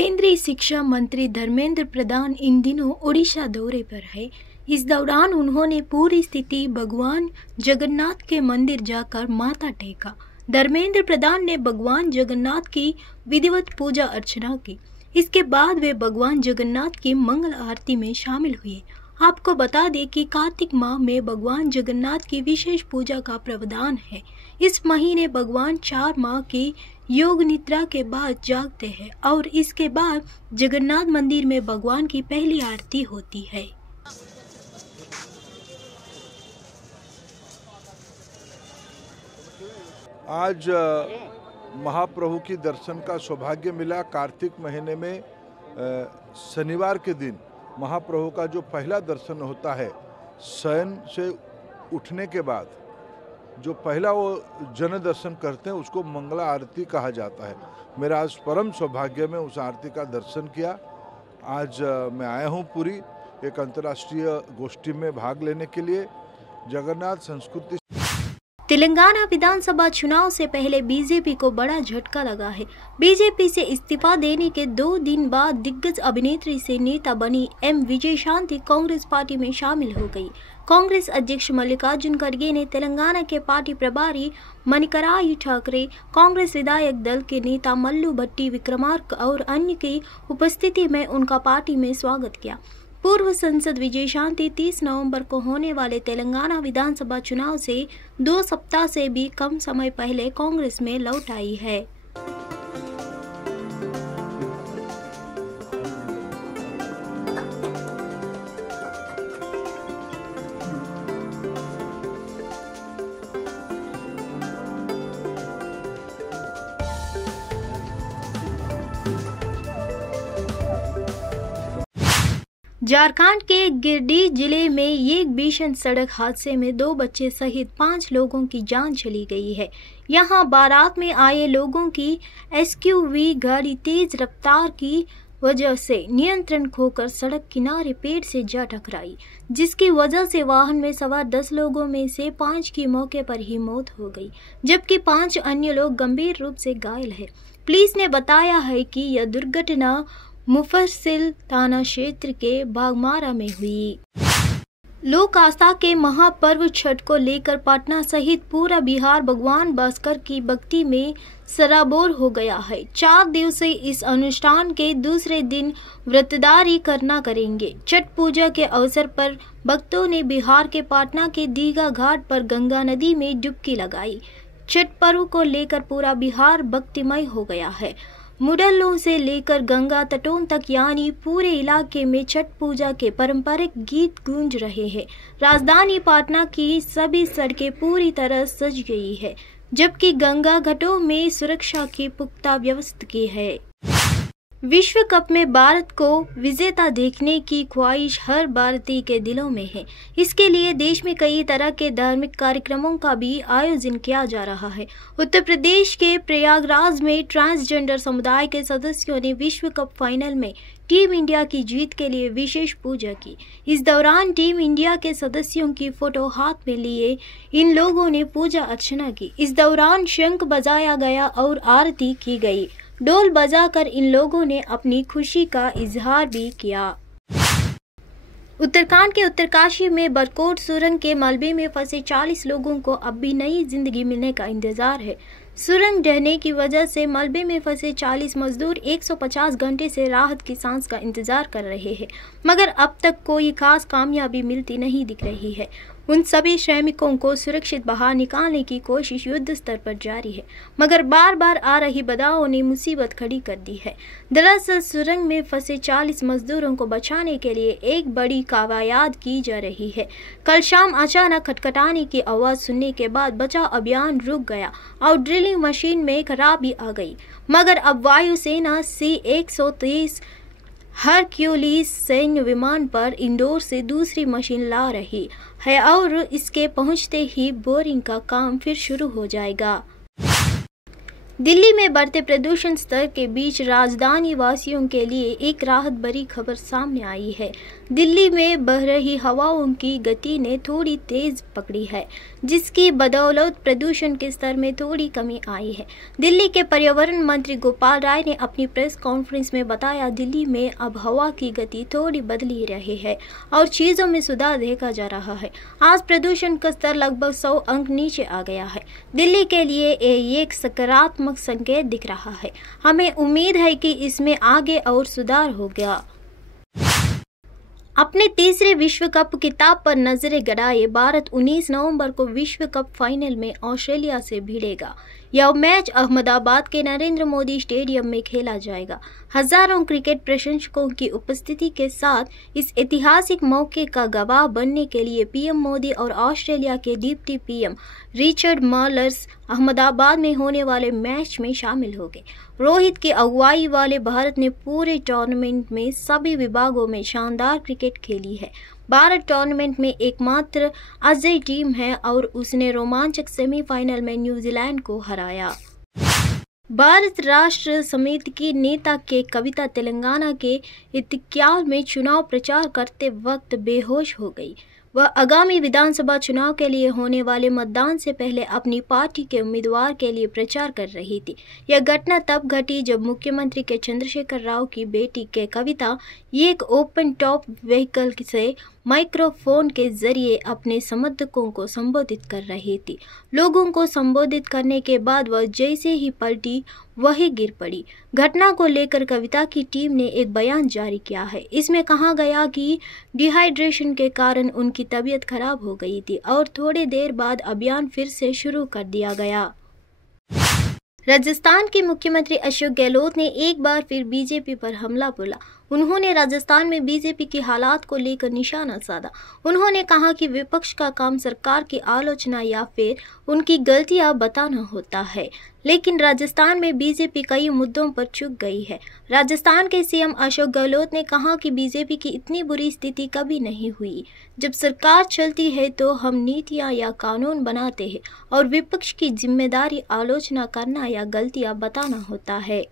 केंद्रीय शिक्षा मंत्री धर्मेंद्र प्रधान इन दिनों ओडिशा दौरे पर है। इस दौरान उन्होंने पूरी स्थिति भगवान जगन्नाथ के मंदिर जाकर माथा टेका। धर्मेंद्र प्रधान ने भगवान जगन्नाथ की विधिवत पूजा अर्चना की। इसके बाद वे भगवान जगन्नाथ की मंगल आरती में शामिल हुए। आपको बता दें कि कार्तिक माह में भगवान जगन्नाथ की विशेष पूजा का प्रावधान है। इस महीने भगवान 4 माह की योग निद्रा के बाद जागते हैं और इसके बाद जगन्नाथ मंदिर में भगवान की पहली आरती होती है। आज महाप्रभु की दर्शन का सौभाग्य मिला। कार्तिक महीने में शनिवार के दिन महाप्रभु का जो पहला दर्शन होता है, शयन से उठने के बाद जो पहला वो जन दर्शन करते हैं उसको मंगला आरती कहा जाता है। मेरा आज परम सौभाग्य में उस आरती का दर्शन किया। आज मैं आया हूँ पूरी एक अंतर्राष्ट्रीय गोष्ठी में भाग लेने के लिए। जगन्नाथ संस्कृति। तेलंगाना विधानसभा चुनाव से पहले बीजेपी को बड़ा झटका लगा है। बीजेपी से इस्तीफा देने के 2 दिन बाद दिग्गज अभिनेत्री से नेता बनी एम विजयशांति कांग्रेस पार्टी में शामिल हो गई। कांग्रेस अध्यक्ष मल्लिकार्जुन खड़गे ने तेलंगाना के पार्टी प्रभारी मणिकरायु ठाकरे, कांग्रेस विधायक दल के नेता मल्लू भट्टी विक्रमार्क और अन्य की उपस्थिति में उनका पार्टी में स्वागत किया। पूर्व सांसद विजयशांति 30 नवंबर को होने वाले तेलंगाना विधानसभा चुनाव से 2 सप्ताह से भी कम समय पहले कांग्रेस में लौट आई है। झारखंड के गिरिडीह जिले में एक भीषण सड़क हादसे में 2 बच्चे सहित 5 लोगों की जान चली गई है। यहां बारात में आए लोगों की एसयूवी गाड़ी तेज रफ्तार की वजह से नियंत्रण खोकर सड़क किनारे पेड़ से जा टकराई, जिसकी वजह से वाहन में सवार 10 लोगों में से 5 की मौके पर ही मौत हो गई, जबकि 5 अन्य लोग गंभीर रूप से घायल हैं। पुलिस ने बताया है कि यह दुर्घटना मुफस्सिल थाना क्षेत्र के बागमारा में हुई। लोक आस्था के महापर्व छठ को लेकर पटना सहित पूरा बिहार भगवान भास्कर की भक्ति में सराबोर हो गया है। 4 दिवसीय इस अनुष्ठान के दूसरे दिन व्रतधारी करना करेंगे। छठ पूजा के अवसर पर भक्तों ने बिहार के पटना के दीघा घाट पर गंगा नदी में डुबकी लगाई। छठ पर्व को लेकर पूरा बिहार भक्तिमय हो गया है। मुडल्लों से लेकर गंगा तटों तक यानी पूरे इलाके में छठ पूजा के पारंपरिक गीत गूंज रहे हैं। राजधानी पटना की सभी सड़कें पूरी तरह सज गई है, जबकि गंगा घाटों में सुरक्षा की पुख्ता व्यवस्था की है। विश्व कप में भारत को विजेता देखने की ख्वाहिश हर भारतीय के दिलों में है। इसके लिए देश में कई तरह के धार्मिक कार्यक्रमों का भी आयोजन किया जा रहा है। उत्तर प्रदेश के प्रयागराज में ट्रांसजेंडर समुदाय के सदस्यों ने विश्व कप फाइनल में टीम इंडिया की जीत के लिए विशेष पूजा की। इस दौरान टीम इंडिया के सदस्यों की फोटो हाथ में लिए इन लोगों ने पूजा अर्चना की। इस दौरान शंख बजाया गया और आरती की गई। ढोल बजाकर इन लोगों ने अपनी खुशी का इजहार भी किया। उत्तराखंड के उत्तरकाशी में बरकोट सुरंग के मलबे में फंसे 40 लोगों को अब भी नई जिंदगी मिलने का इंतजार है। सुरंग ढहने की वजह से मलबे में फंसे 40 मजदूर 150 घंटे से राहत की सांस का इंतजार कर रहे हैं, मगर अब तक कोई खास कामयाबी मिलती नहीं दिख रही है। उन सभी श्रमिकों को सुरक्षित बाहर निकालने की कोशिश युद्ध स्तर पर जारी है, मगर बार बार आ रही बाधाओं ने मुसीबत खड़ी कर दी है। दरअसल सुरंग में फंसे 40 मजदूरों को बचाने के लिए एक बड़ी कवायद की जा रही है। कल शाम अचानक खटखटाने की आवाज सुनने के बाद बचाव अभियान रुक गया और ड्रिलिंग मशीन में खराबी आ गई, मगर अब वायुसेना C-130 हरक्यूलिस सैन्य विमान पर इंदौर से दूसरी मशीन ला रही है और इसके पहुंचते ही बोरिंग का काम फिर शुरू हो जाएगा। दिल्ली में बढ़ते प्रदूषण स्तर के बीच राजधानी वासियों के लिए एक राहत भरी खबर सामने आई है। दिल्ली में बह रही हवाओं की गति ने थोड़ी तेज पकड़ी है, जिसकी बदौलत प्रदूषण के स्तर में थोड़ी कमी आई है। दिल्ली के पर्यावरण मंत्री गोपाल राय ने अपनी प्रेस कॉन्फ्रेंस में बताया, दिल्ली में अब हवा की गति थोड़ी बदली रही है और चीजों में सुधार देखा जा रहा है। आज प्रदूषण का स्तर लगभग 100 अंक नीचे आ गया है। दिल्ली के लिए एक सकारात्मक संकेत दिख रहा है। हमें उम्मीद है कि इसमें आगे और सुधार होगा। अपने तीसरे विश्व कप खिताब पर नजरें गड़ाए भारत 19 नवंबर को विश्व कप फाइनल में ऑस्ट्रेलिया से भिड़ेगा। यह मैच अहमदाबाद के नरेंद्र मोदी स्टेडियम में खेला जाएगा। हजारों क्रिकेट प्रशंसकों की उपस्थिति के साथ इस ऐतिहासिक मौके का गवाह बनने के लिए पीएम मोदी और ऑस्ट्रेलिया के डिप्टी पीएम रिचर्ड मार्लस अहमदाबाद में होने वाले मैच में शामिल हो गए। रोहित की अगुवाई वाले भारत ने पूरे टूर्नामेंट में सभी विभागों में शानदार क्रिकेट खेली है। भारत टूर्नामेंट में एकमात्र अजय टीम है और उसने रोमांचक सेमीफाइनल में न्यूजीलैंड को हराया। भारत राष्ट्र समिति की नेता के कविता तेलंगाना के इत्तिक्याल में चुनाव प्रचार करते वक्त बेहोश हो गई। वह आगामी विधानसभा चुनाव के लिए होने वाले मतदान से पहले अपनी पार्टी के उम्मीदवार के लिए प्रचार कर रही थी। यह घटना तब घटी जब मुख्यमंत्री के चंद्रशेखर राव की बेटी के कविता एक ओपन टॉप व्हीकल से माइक्रोफोन के जरिए अपने समर्थकों को संबोधित कर रही थी। लोगों को संबोधित करने के बाद वह जैसे ही पलटी वही गिर पड़ी। घटना को लेकर कविता की टीम ने एक बयान जारी किया है। इसमें कहा गया कि डिहाइड्रेशन के कारण उनकी तबीयत खराब हो गई थी और थोड़ी देर बाद अभियान फिर से शुरू कर दिया गया। राजस्थान के मुख्यमंत्री अशोक गहलोत ने एक बार फिर बीजेपी पर हमला बोला। उन्होंने राजस्थान में बीजेपी की हालात को लेकर निशाना साधा। उन्होंने कहा कि विपक्ष का काम सरकार की आलोचना या फिर उनकी गलतियां बताना होता है, लेकिन राजस्थान में बीजेपी कई मुद्दों पर चूक गई है। राजस्थान के सीएम अशोक गहलोत ने कहा कि बीजेपी की इतनी बुरी स्थिति कभी नहीं हुई। जब सरकार चलती है तो हम नीतियां या कानून बनाते हैं और विपक्ष की जिम्मेदारी आलोचना करना या गलतियां बताना होता है।